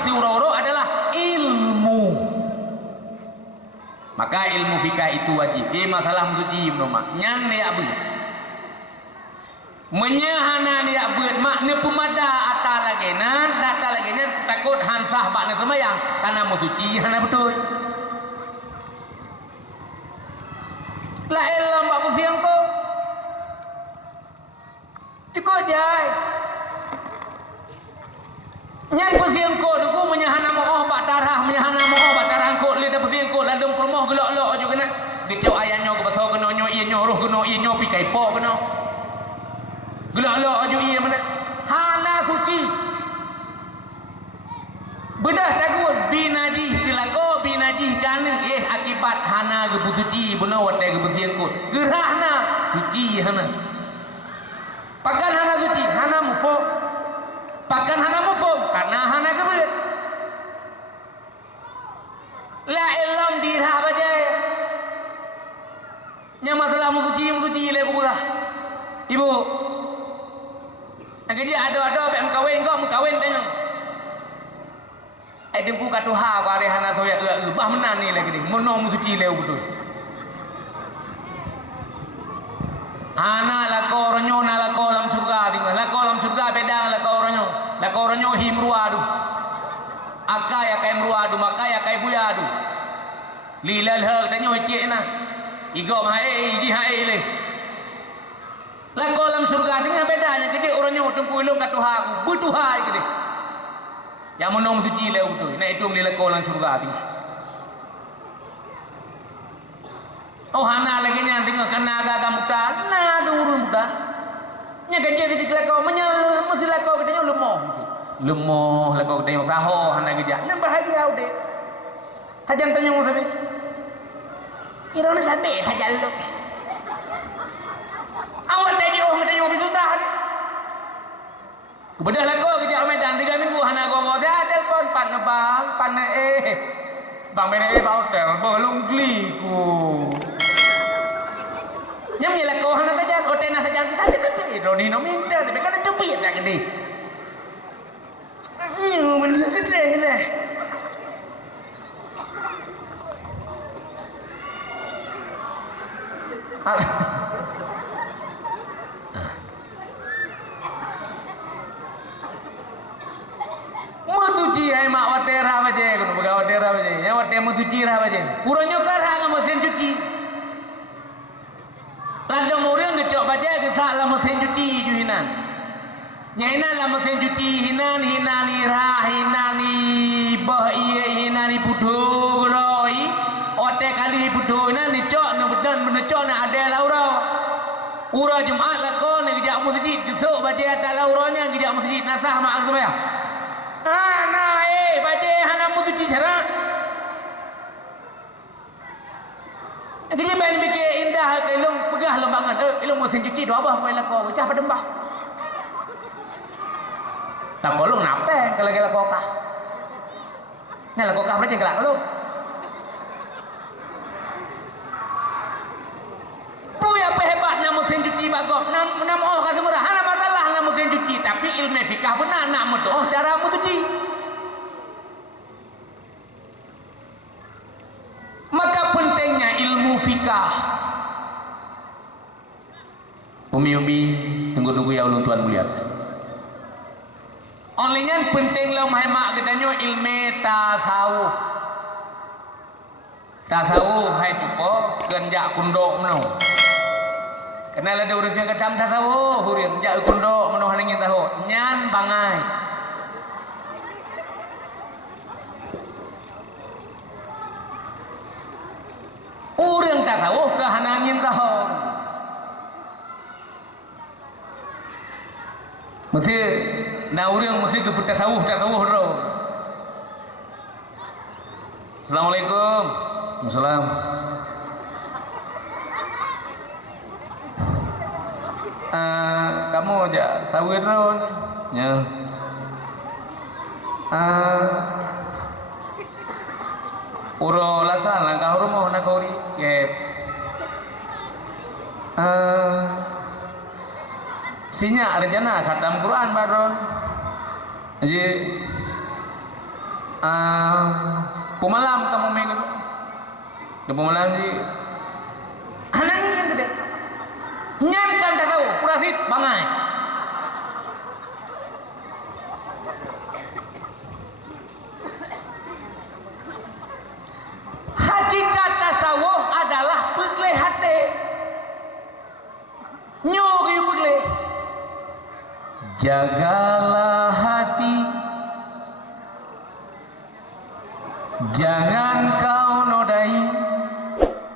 si uro-uro adalah ilmu. Maka ilmu fikah itu wajib. Masalah mutuji menoma. Nyan ne abu. Menyahana ni abut mak ne pemada ata lagi nan data lagi nan takut hansah bak ne semayang karena mutuji hana betul. La elam bak pusiang ko. Cukup jai. Nyan pusiang ko duku menyahana moh bak darah menyahana moh bak darah ko le da pusiang ko ladung permoh gelok-lok juga na. Dicau ayahnya ke basau kena nyo iya nyo roh kena iya nyo pi kai po kena. Gelak-gelak aju iya mana? Hana suci. Bedah tagun binaji tilako binaji jana akibat hana gebu suci benar watai gebu siangkut. Gerahna suci hana. Pakan hana suci, hana mufo. Pakan hana mufo karena hana gebet. La ilam dirah bajai. Nya masalah musuci le kubah. Ibu Angkat dia ada bek mkawin kau mkawin tanya. Dengku katu ha bare hana soya bah menan ni lagi ni. Mono musuci leu betul. Hana lako ronyo na lako lam surga tinggal. Lako lam surga beda lako ronyo. Lako ronyo himruadu. Akai mruadu makai akai buyadu. Lilal hak tanya wekek na. Igom hae ji hae le. Lah kolam surga dengan bedanya gede orangnya tunggu ilmu kat Tuhan bertuhai gede. Yang menong suci leu betul. Nah itu nilai kolam surga tinggal. Oh hana lagi nya tinggal kena agak muda. Nah durun muda. Nya gaji di kelakau menyel mesti lakau gedenya lemoh mesti. Lemoh lakau gedenya saho hana gaji. Nya bahagia udah. Hajan tanya mau sabe. Irone sabe sajal lo. Awak tadi orang lebih susah ni. Kebedah lah kau kerja Medan 3 minggu hana kau saya telefon pan bang bang bene bau belum gli ku. Nyam lah kau hana saja otena saja tapi Roni no minta tapi kan tepi tak gede. Mana gede lah. Musuci hai mak watera baje kuno baga watera baje ya wate musuci rah baje uronyo karha ngam mesin cuci ladang urang ngecok baje ke sak la mesin cuci ju hinan nyaina la mesin cuci hinani rah hinani bah iye hinani pudho roi ote kali pudho nan dicok no bedan menecok na ada laura ura jumat la ko ne gejak masjid besok baje ada lauranya gejak masjid nasah mak semaya. Nah, baca hana musuci cara. Jadi main fikir indah ke ilmu pegah lembangan. Ilmu mesin cuci dua bah main lakau, cah padembah. Tak kolong napa kalau gelak kokah. Nah lakau kah berarti gelak lu. Puya hebat nama mesin cuci bagok. Nama oh kasih murah. Hana masalah nama mesin cuci. Tapi ilmu fikah benar nak mudah cara mencuci. Maka pentingnya ilmu fikah. Umi-umi tunggu-tunggu ya ulun tuan mulia. Olehnya penting lah mahmak katanya ilmu tasawuf. Tasawuf hai cupo genjak kundok meno. Kenal ada orang yang kecam tasawuf, hurian jak kundok meno halingin tahu. Nyan bangai. Orang tasawuf ke hanangin tahu. Mesti na orang mesti ke tasawuf ro. Assalamualaikum. Waalaikumsalam. Kamu aja sawir ron. Ya. Uro lasan langkah rumah nak kori. Yep. Sinya arjana khatam Quran baron. Jadi Pemalam kamu main kan? Di pemalam ni. Anak ni kan tidak. Nyan kan tak tahu. Purasit bangai. Hakikat tasawuf adalah pegleh hati. Nyori pegleh. Jagalah hati, jangan kau nodai,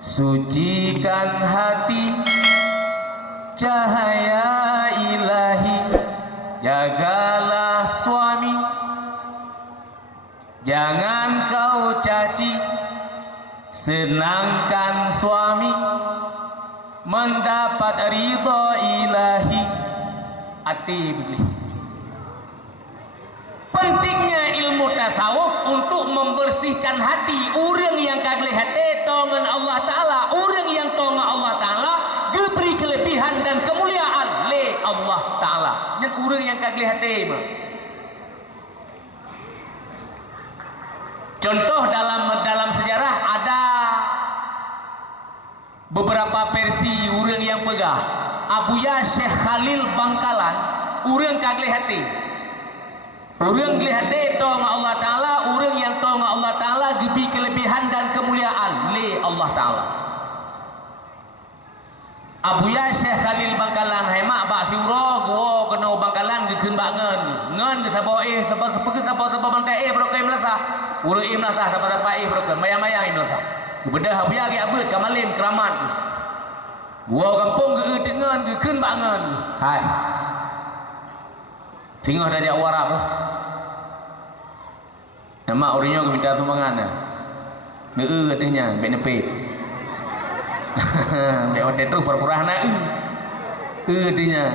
sucikan hati, cahaya ilahi. Jagalah suami, jangan kau caci, senangkan suami, mendapat ridha ilahi. Hati begini. Pentingnya ilmu tasawuf untuk membersihkan hati. Orang yang kagli hati tongan Allah Ta'ala, orang yang tongan Allah Ta'ala diberi kelebihan dan kemuliaan le Allah Ta'ala. Dan orang yang kagli hati contoh dalam sejarah ada beberapa versi orang yang pegah. Abuya Syekh Khalil Bangkalan, orang kagli hati. Orang gli hati tong Allah Ta'ala, orang yang tong Allah Ta'ala gibi kelebihan dan kemuliaan le Allah Ta'ala. Abuya Syekh Khalil Bangkalan hemak bak fiura gua kena Bangkalan gekeun bak ngen ke sabo sabo bantai brokai melasah. Urang melasah sapa brokai mayang-mayang melasah. Kebedah abuya ge abet kamalin keramat. Gua kampung ge dengan gekeun bak ngen. Hai. Singah dari Arab. Nama orangnya minta sumbangan. Katanya, baik nepek. Baik hotel tu pura-pura nak. Katanya,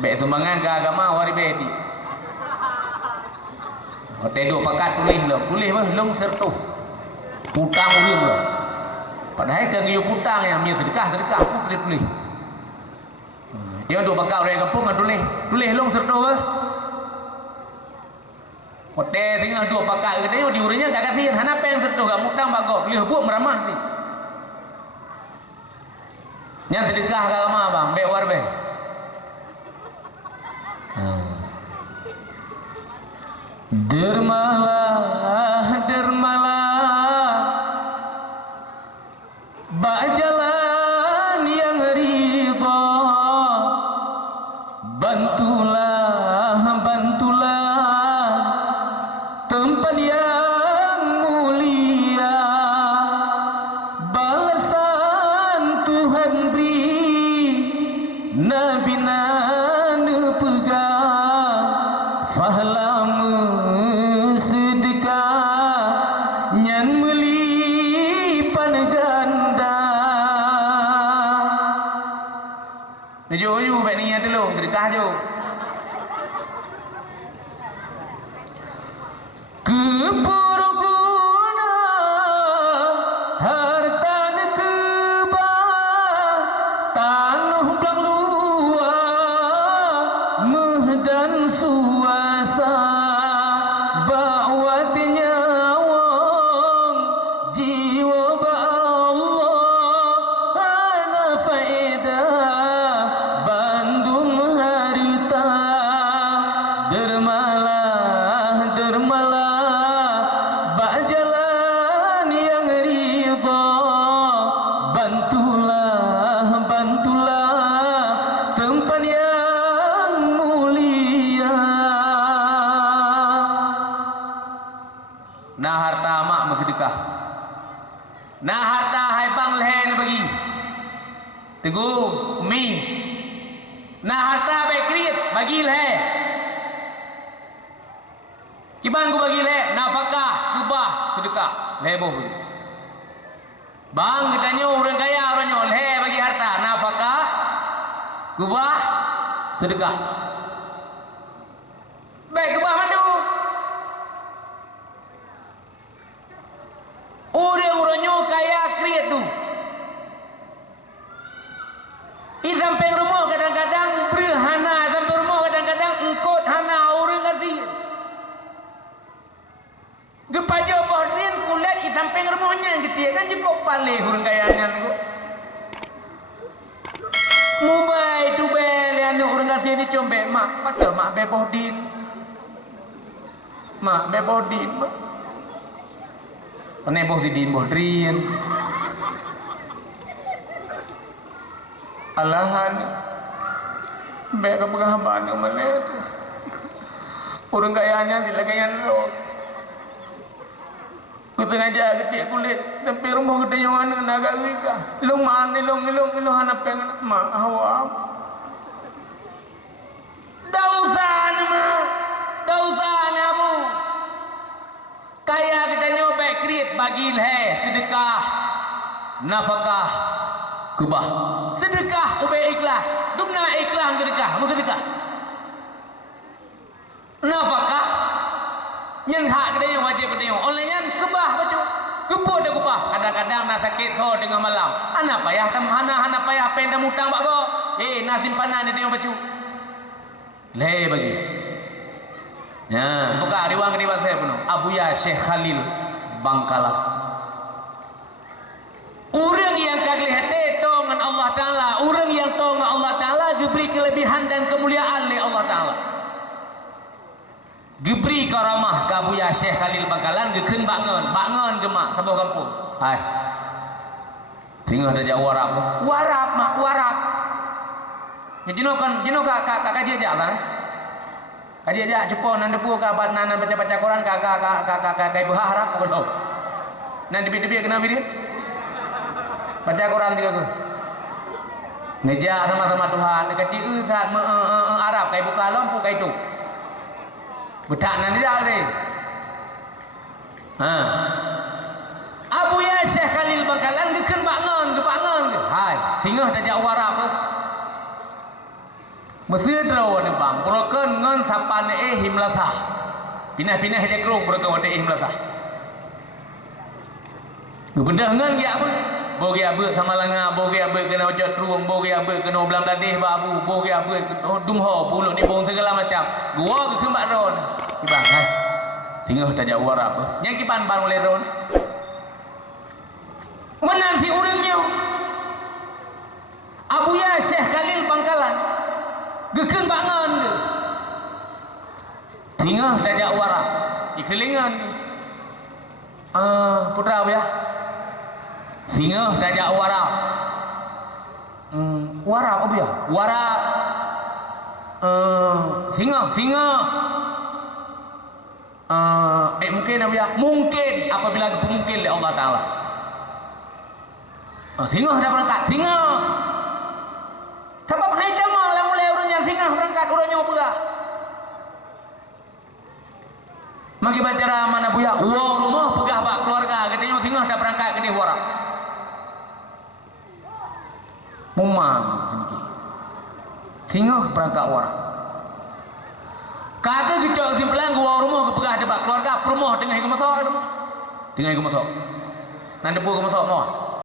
baik sumbangan ke agama wari beti. Hotel dua pakat tulis long sertu. Putang urang lah. Padahal jangan putang yang dia sedekah aku tulis. Dia duk bakal orang kampung tulis long serta hotel tinggal duk bakal katanya di urangnya tak kasihan hana peng serta gak mutang bagok lih buat meramah sih nya sedekah ke agama bang bek war bek dermalah bajalan yang ridha. Bantulah tempat yang mulia, balasan Tuhan beri, Nabi nanu pegang, fahlamu sedekah, nyan melipan ganda. Ju baik niat dulu sedekah ju. Kepurguna harta nekebah tanuh belang luar mehdan suasa ba'watnya wong jiwa ba'allah ana faedah bandum harta dermalah jalan yang ridha. Bantulah tempat yang mulia. Nah harta mak bersedekah. Nah harta hai bang lehen bagi teguh mi. Nah harta baik kriit bagi lehen. Kibang ku bagi le nafkah kubah sedekah leboh bagi. Bang katanya orang kaya orangnya le bagi harta nafkah kubah sedekah. Baik kubah mandu. Orang-orangnya kaya kriat tu. Sampai rumah kadang-kadang berhana, sampai rumah kadang-kadang engkot hana orang kasih. nyampe rumahnya gitu kan cukup palih urang kayangan ku. Mubai tu bel anu urang kasih ni combe mak padahal mak bebodin. Mak bebodin. Peneboh di din bodrin. Alahan baik ke penghaban malet orang gayanya di lagayan road kita ngajak getik kulit tapi rumah kita yang mana naga rika long mana long hanap pengen mak awam dausan mah dausan kamu kaya kita nyobek krit bagi sedekah nafkah kubah sedekah ubay ikhlas dumna ikhlas sedekah mau sedekah nafkah nyen hak kita yang wajib kita yang olehnya kubah bacu kebut dah kubah kadang-kadang nak sakit so dengan malam anak payah hana payah pendam utang bak go nak simpanan dia yang bacu le bagi ya buka riwang kedua saya penuh Abuya Syekh Khalil Bangkalan. Orang yang kelihatan tahu dengan Allah Ta'ala, orang yang tahu dengan Allah Ta'ala diberi kelebihan dan kemuliaan oleh Allah Ta'ala. Diberi karamah ke Abuya Syekh Khalil Bangkalan, gekeun bangun gemak sabuh kampung. Hai. Tinggal dah jauh warap mak warap. Ya jino ka kaji aja apa? Kaji aja cupo nan depu ka nan baca Quran ka ibu harap pokok. Nan debi kena video. Baca Quran tiga tu. Ngejak sama-sama Tuhan. Kecil saat Arab kai buka lampu kai tu. Bedak nanti dah ni. Abuya Syekh Khalil Bangkalan gekeun bangun. Hai, singgah dah jak Arab tu. Mesir draw ni bang. Prokeun ngan sapan himlasah. Pindah-pindah je kerung prokeun wate himlasah. Bedah ngan ge apa? Bogi abek sama langa, bogi abek kena baca terung, bogi abek kena belam dadih babu, bogi abek dumho pulut ni bong segala macam. Gua ke kembak ron. Ibang hai. Singgah dah jauh Arab. Yang kipan ban oleh ron. Menang si urangnya. Abuya Syekh Khalil Bangkalan. Gekeun bangun tu. Singgah dah jauh Arab. Dikelingan. Putra Abuya. Singa dajak warap. Warap apa ya? Warap. Singa. Mungkin apa ya? Mungkin apabila mungkin oleh Allah Taala. Singa dah berangkat. Singa. Sebab hai jamaah lah mulai orang yang singa berangkat orangnya apa? Magi bacara mana buya? Rumah pegah bak keluarga. Katanya singa dah berangkat ke dia warap. Mumang sedikit. Singgah berangkat warap. Kakak gecok simpelan gua rumah kepegah debat keluarga, rumah tengah ke masuk. Tengah ke masuk. Nan debu ke masuk mau.